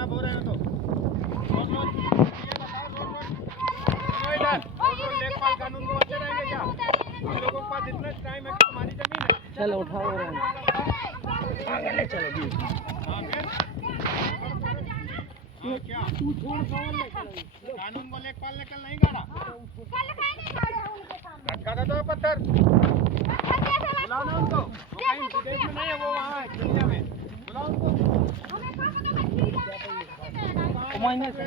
खराब हो रहे हो तो रोड रोड ये बताओ रोड रोड लेखपाल कानून को बच्चे रहेंगे क्या? हम लोगों के पास इतना टाइम है कि तुम्हारी जमीन है। चलो उठाओ चलो भी क्या कानून को लेखपाल ने कल नहीं गाड़ा काटा दो पत्थर बुलाओ ना उनको वो कहीं विदेश में नहीं है वो वहाँ है दुनिया में बुलाओ उनको महीने से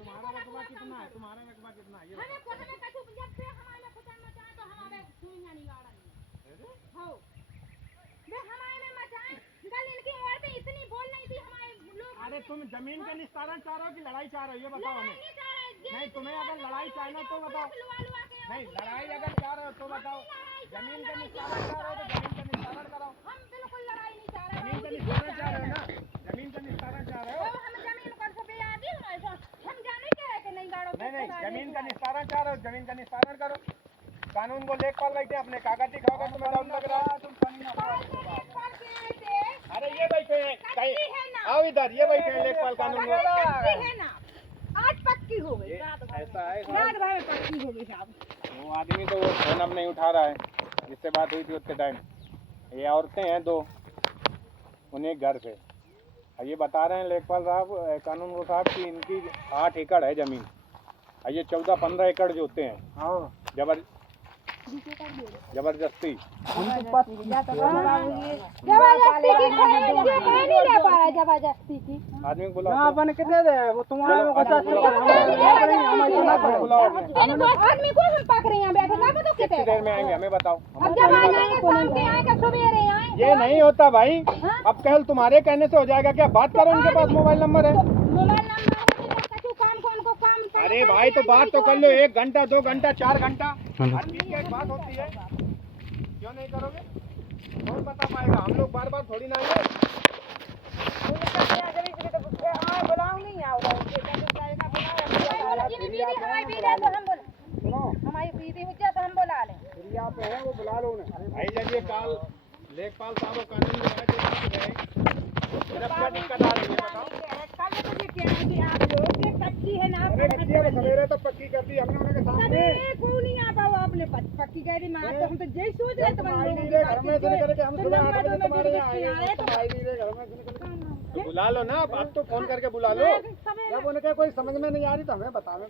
तुम्हारा रकबा कितना है? अरे तुम जमीन का निस्तारण चाह रहे हो कि लड़ाई चाह रहे हो ये बताओ हमें। नहीं तुम्हें अगर लड़ाई चाहना तो बताओ। नहीं लड़ाई अगर चाह रहे हो तो बताओ। जमीन का निस्तारण चाह रहे हो तो जमीन का निस्तारण कराओ। जमीन का निस्तारण चाह रहे हो ना? जमीन का निस्तारण चाह रहे हो? नहीं जमीन का निस्तारण चाह रहे हो जमीन का निस्तारण करो। कानून को लेखपाल बैठे अपने कागज दिखाओगे तुम्हें डाउन लग रहा है तुम अरे ये बैठे हैं आओ इधर ये बैठे हैं लेखपाल कानून को आज पक्की हो गई ऐसा है पक्की हो गई साहब। वो आदमी तो वो फोन अब नहीं उठा रहा है जिससे बात हुई थी उतने टाइम। ये औरतें हैं दो उन्हें घर से ये बता रहे हैं लेखपाल साहब कानून को साहब कि इनकी 8 एकड़ है ज़मीन ये 14-15 एकड़ जो होते हैं जबरदस्ती आदमी को बुलाओ अपन कितने दे वो तुम्हारे आदमी को हम पक रहे हैं बैठे ना तो कितनी देर में आएंगे हमें बताओ। अब जब आ जाएंगे शाम के आएंगे सवेरे आएंगे ये नहीं होता भाई अब कल तुम्हारे कहने से हो जाएगा क्या? बात करो उनके पास मोबाइल नंबर है। मोबाइल नंबर अरे भाई तो बात तो कर लो 1 घंटा 2 घंटा 4 घंटा हर चीज की एक बात होती है क्यों नहीं करोगे? कौन बता पाएगा? हम लोग बार बार थोड़ी ना आएंगे। वो बुला लो भाई जब ये काल लेखपाल साहब कानून में दिक्कत आ रही है बताओ। सवेरे तो पक्की कर दी हमने उनके सामने आपने पक्की कह दी तो हम तो जय सोच रहे घर में से निकल के हम सुबह 8 बजे तुम्हारे यहाँ आए घर में से निकल के तो बुला लो ना अब तो फोन करके बुला लो। जब उनके कोई समझ में नहीं आ रही तो हमें बतावे।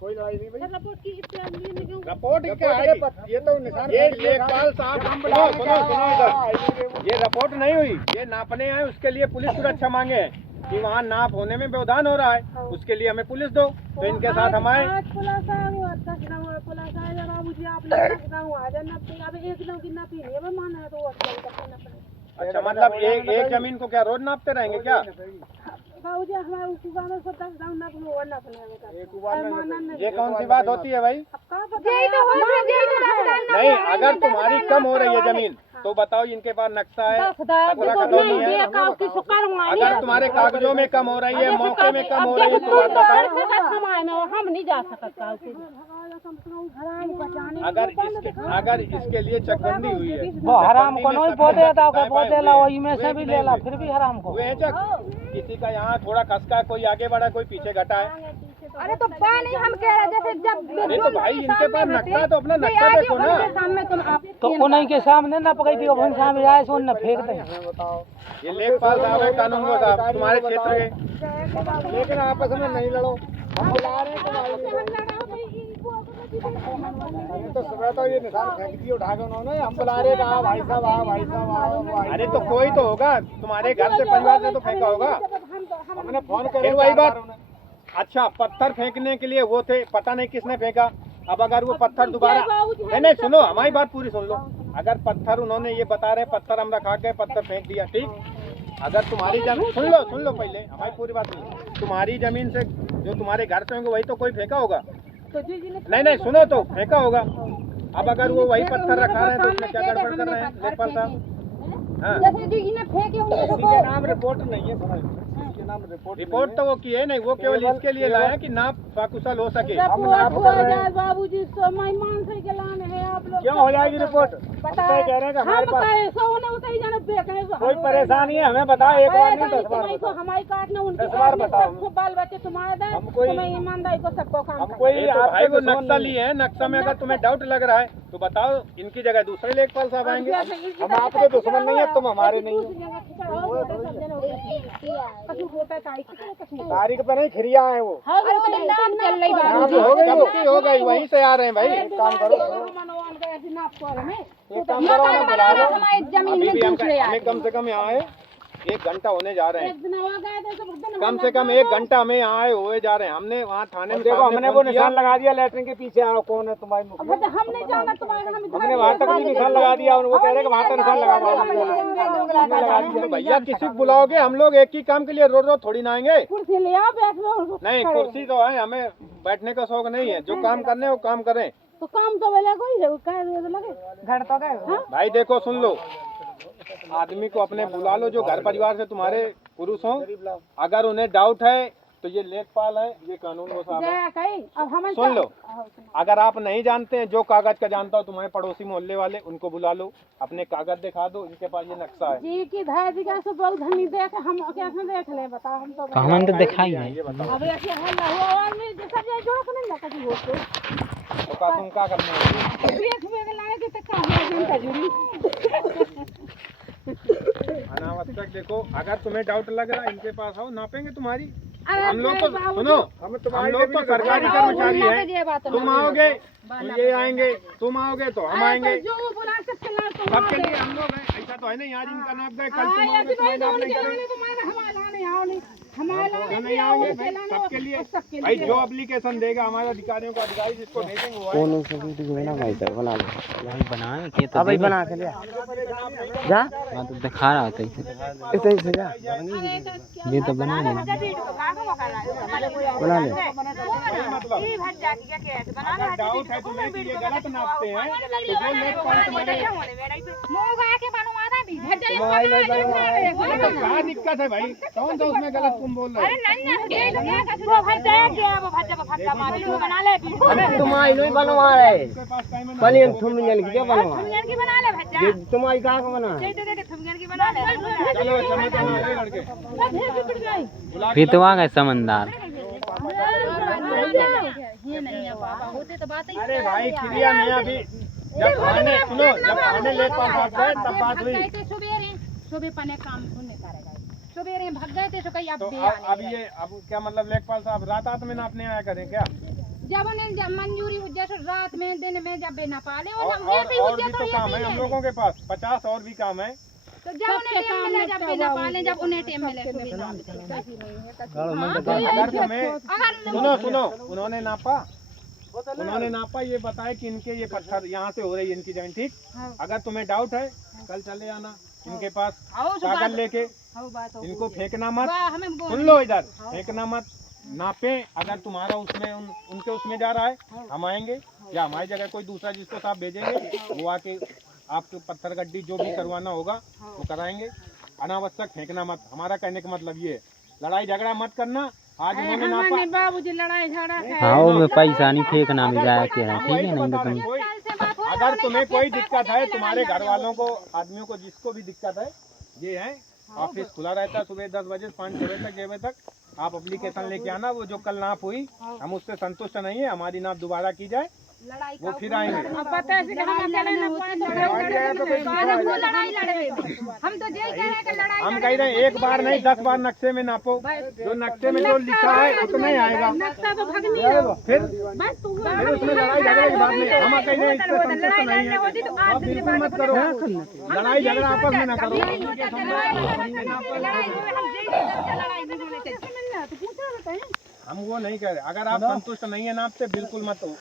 कोई लड़ाई नहीं भाई रिपोर्ट क्या है ये तो निशान ये लेखपाल साहब हम सुनो इधर ये रिपोर्ट नहीं हुई ये नापने आए उसके लिए पुलिस सुरक्षा मांगे हैं कि वहाँ नाप होने में व्यवधान हो रहा है उसके लिए हमें पुलिस दो तो इनके साथ हम आए। अच्छा मतलब एक जमीन को क्या रोज नापते रहेंगे क्या? ये कौन सी बात होती है भाई? नहीं अगर तुम्हारी कम हो रही है जमीन तो बताओ इनके पास नक्शा है अगर तुम्हारे कागजों में कम हो रही है मौके में कम हो रही है तो बताओ। हम नहीं जा सकता अगर इसके लिए चकबंदी हुई है वो हराम को नहीं बोले वही में से भी ले ला फिर भी हराम को किसी का यहाँ थोड़ा खसका कोई आगे बढ़ा कोई पीछे घटा है। अरे तो नहीं हम कह रहे जैसे जब अरे तो भाई इनके पास नक्शा तो अपना नक्शा देखो ना सामने तो उन्हीं के सामने न पकड़ी थी उन सामने आए सो न फेंक दे। ये लेखपाल साहब है कानून को साहब तुम्हारे क्षेत्र के लेकिन आपस में नहीं लड़ो हम बुला रहे हैं तो सुबह तो ये निशान फेंक दिए उठा के उन्होंने हम बुला रहे कहा भाई साहब अरे तो कोई तो होगा तुम्हारे घर से परिवार से तो फेंका होगा हमने फोन करे वही बात। अच्छा पत्थर फेंकने के लिए वो थे पता नहीं किसने फेंका अब अगर वो पत्थर दोबारा नहीं सुनो हमारी बात पूरी सुन लो अगर पत्थर उन्होंने ये बता रहे पत्थर हम रखा के पत्थर फेंक दिया, ठीक। अगर तुम्हारी जमीन, सुन लो पहले हमारी पूरी बात सुन लो। तुम्हारी जमीन से जो तुम्हारे घर से होंगे वही तो कोई फेंका होगा। नहीं सुनो तो फेंका होगा। अब अगर वो वही पत्थर रखा रहे हैं तो उसमें क्या गड़बड़ कर रहे हैं लेखपाल साहब? हाँ, जैसे नाम रिपोर्ट नहीं है, समझ रिपोर्ट तो वो की है नहीं, वो केवल इसके लिए लाया कि नाप सकुशल हो सके। बाबूजी मेहमान से के लाने हैं आप लोग। क्यों हो जाएगी रिपोर्ट? बताए कह रहे हैं कि हमारे पास कोई परेशानी है, हमें बताओ एक बार नहीं 10 बार बताओ। हमारी काटने उनकी 10 बार बताओ। बाल बच्चे तुम्हारे ईमानदारी को सबको काम कोई भाई वो नक्शा लिए हैं, नक्शा में अगर तुम्हें डाउट लग रहा है तो बताओ, इनकी जगह दूसरे लेखपाल साहब आएंगे। हम आपके दुश्मन नहीं है, तुम हमारे नहीं हो। तारीख पे नहीं खिरिया है वो, हो गई वहीं से आ रहे हैं भाई। एक काम करो, हमें कम से कम यहाँ आए 1 घंटा होने जा रहे हैं। कम से कम 1 घंटा हमें यहाँ आए हुए जा रहे हैं। हमने वहाँ थाने में देखो, हमने वो निशान लगा दिया लेटरिन के पीछे। आओ, कौन है तुम्हारी मुखिया? हम नहीं जानना तुम्हारे, हमने वहाँ तक भी निशान लगा दिया। वो कह रहे हैं वहाँ तक निशान लगा दिया। भैया किसी को बुलाओगे? हम लोग एक ही काम के लिए रोज थोड़ी ना आएंगे। कुर्सी ले आओ, बैठ लो। नहीं, कुर्सी तो है, हमें बैठने का शौक नहीं है। जो काम करने वो काम करें। तो काम तो वेला कोई लगे घर तो गए। भाई देखो, सुन लो, आदमी को अपने बुला लो जो घर परिवार से तुम्हारे पुरुष हों। अगर उन्हें डाउट है तो ये लेखपाल है, ये कानून वो साहब है। सुन लो, अगर आप नहीं जानते हैं, जो कागज का जानता हो तुम्हारे पड़ोसी मोहल्ले वाले, उनको बुला लो, अपने कागज दिखा दो, इनके पास ये नक्शा है। जी की धाजी का सब बहुत धनी देख, हम कैसे देख ले बता। हम तो हम तो दिखाई है। अब ऐसे हल्ला हुआ आवाज में जैसा जो जोड़ को नहीं लगा जी हो तो का तुम क्या करने वाले? देख में लाने के तक का हो का जुड़ी अनावश्यक। देखो, अगर तुम्हें डाउट लग रहा है इनके पास आओ, नापेंगे तुम्हारी। अरे हम लोग तो सुनो, हम लोग तो सरकारी कर्मचारी हैं। तुम आओगे तो ये आएंगे, तुम आओगे तो हम आएंगे। जो वो बुला सकते हैं सबके लिए हम लोग हैं। ऐसा तो है नहीं आज इनका नाप गए, कल तुम आओगे तुम्हारे नाप नहीं करेंगे। क्यों नहीं आओगे भाई? सबके लिए भाई जो एप्लीकेशन देगा हमारे अधिकारियों को, अधिकारी जिसको भेजेंगे वो भाई बना के ले जा। तो दिखा रहा होता ये तो बना ले अगर डाउट है तुम्हें कि ये गलत नापते हैं तो जो लेखपाल तुम्हारे क्या दिक्कत है भाई? कौन सा उसमें गलत तुम बोल रहे तुम्हारी बनवा रहे तुम्हारी कहाँ का बना फिर तो आ गए समझदार। अरे भाई क्रिया में अभी जब थाने सुनो, जब थाने लेखपाल साहब गए तब बात हुई। सुबह पने काम होने करेगा, सुबह भाग गए थे तो कहीं तो अब ये अब क्या मतलब लेखपाल साहब रात में नापने आया करें क्या? जब उन्हें जब मंजूरी हो जाए रात में दिन में जब ना पाले और भी तो काम है हम लोगों के पास, 50 और भी काम है। तो जब उन्हें टाइम मिले जब ना पाले, जब उन्हें टाइम मिले अगर तुम्हें सुनो उन्होंने नापा ये बताया कि इनके ये पत्थर यहाँ से हो रही है इनकी जमीन, ठीक। अगर तुम्हें डाउट है कल चले आना इनके पास कागज लेके, इनको फेंकना मत। सुन लो इधर, फेंकना मत, नापे। अगर तुम्हारा उसमें उनके उसमें जा रहा है हम आएंगे, या हमारी जगह कोई दूसरा जिसको साहब भेजेंगे वो आके आपके पत्थर गड्डी जो भी करवाना होगा वो कराएंगे। अनावश्यक फेंकना मत। हमारा कहने का मतलब ये है, लड़ाई झगड़ा मत करना। आज उन्होंने नापा, बाबूजी लड़ाई झगड़ा हाँ वो में पैसा नहीं फेंकना भी जाया के है, ठीक है। नहीं तो तुम अगर तुम्हें कोई दिक्कत है, तुम्हारे घर वालों को, आदमियों को, जिसको भी दिक्कत है, ये है ऑफिस खुला रहता है सुबह 10 बजे से 5 बजे तक। आप एप्लीकेशन लेके आना। वो जो कल नाप हुई हम उससे संतुष्ट नहीं है, हमारी नाप दोबारा की जाए, वो फिर आएंगे। हम तो यही कह रहे हम कह रहे हैं एक बार नहीं 10 बार नक्शे में नापो, जो नक्शे में जो लिखा है उतना ही आएगा। फिर उसमें लड़ाई झगड़े की बात नहीं। हम कह रहे हैं इससे संतुष्ट नहीं है, आप बिल्कुल मत करो लड़ाई झगड़ा, आपस में न करो। हम वो नहीं कह रहे। अगर आप संतुष्ट नहीं है नाप से, बिल्कुल मत हो।